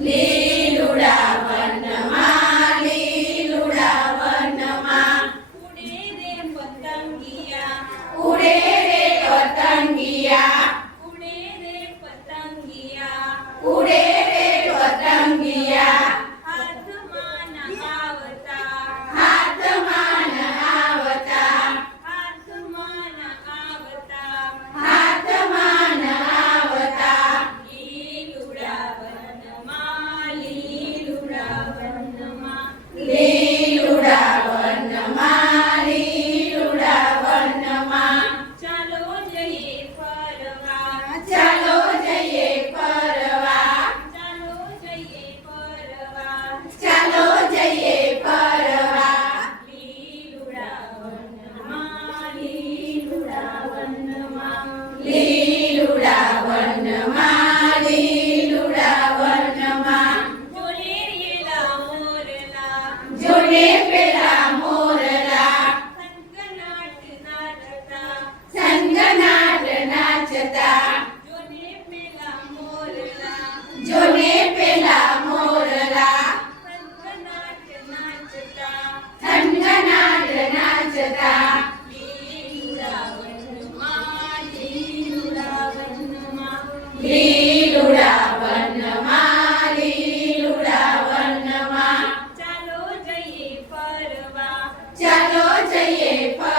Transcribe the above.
લીલુડા વનમાં લીલુડા વનમાં ઉડે રે પતંગિયા ઉડે રે પતંગિયા ઉડે રે પતંગિયા ઉડે રે પતંગિયા હાથમાં ન આવતા હાથમાં ન આવતા હાથમાં ન આવતા હાથમાં ન આવતા લીલુડા વનમાં લીલુડા વનમાં લીલુડા વનમાં લીલુડા વનમાં ચાલો જઈએ ફરવા ચાલો જઈએ ફરવા ચાલો જઈએ ફરવા ચાલો જઈએ ફરવા લીલુડા વનમાં લીલુડા વનમાં લીલુડા વનમાં લીલુડા વનમાં જોડે રેલા મોરલા જોડે પેલા મોરલા સંગનાટ નાચતા સંગનાટ નાચતા જોડે પેલા જોડે પેલા મોરલા મોરલા સંગનાટ નાચતા સંગનાટ નાચતા લીલુડા વનમાં લીલુડા વનમાં લીલુડા વનમાં લીલુડા વનમાં ચાલો જઈએ ફરવા ચાલો જઈએ ફરવા